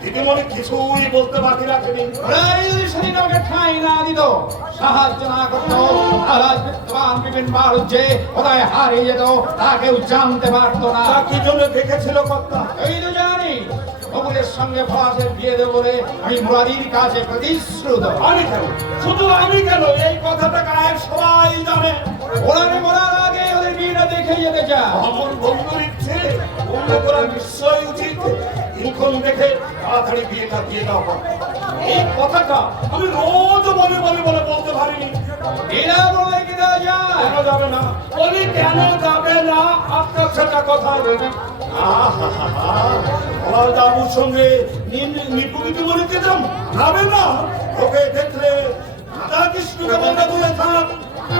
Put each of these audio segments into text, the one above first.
দিদিমণি কিছুই বলতে বাকি রাখেনি। ঠাঁই না সাহায্য না করতো আজ বিপিন বাড়ুচ্ছে কোথায় হারিয়ে যেত তা জানতে পারতো না। কি জন্য দেখেছিল কর্তা? এই তো জানি। কবুলের সঙ্গে ফরাসের বিয়ে দেবো বলে আমি মুরারির কাছে প্রতিশ্রুত। আমি কেন? শুধু আমি কেন? এই কথাটা গায়ের সবাই জানে। ওরানে মরার আগে ওদের বিয়েটা দেখে যেতে চা আমার বন্ধুর ইচ্ছে অন্য করা নিশ্চয়ই উচিত। ইনকম দেখে তাড়াতাড়ি বিয়েটা দিয়ে দাও। এই কথাটা আমি রোজ বলে বলে বলে বলতে পারিনি। এরা বলে কি কেন যাবে না? বলি কেন যাবে না? আপনার সেটা কথা বাবুর সঙ্গে নিপুণিতে বলিতে যাম যাবে না ওকে দেখলে রাধা কৃষ্ণকে বলে বলে থাক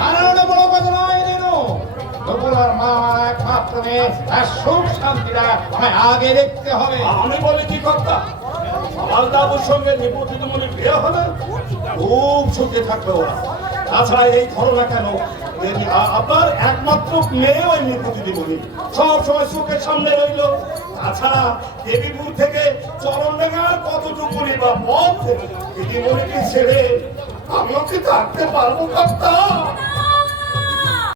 আনন্দ বড় কথা নয় দেনু বকুলার মা আমার মেয়ে তার সুখ শান্তিটা আমায় আগে দেখতে হবে। আমি বলি কি কথা বাবুর সঙ্গে নিপুণিত মনে বিয়ে হলে খুব সুখে থাকবে ওরা। তাছাড়া এই ঘটনা কেন? এই আ- আপনার একমাত্র মেয়ে ওই নিপুণিত দিদিমণি সব সময় চোখের সামনে রইল। তাছাড়া দেবীপুর থেকে চরণ ডেঙ্গার কতটুকু বা পথ দিদিমণিকে ছেড়ে আমিও কি থাকতে পারব, কর্তা?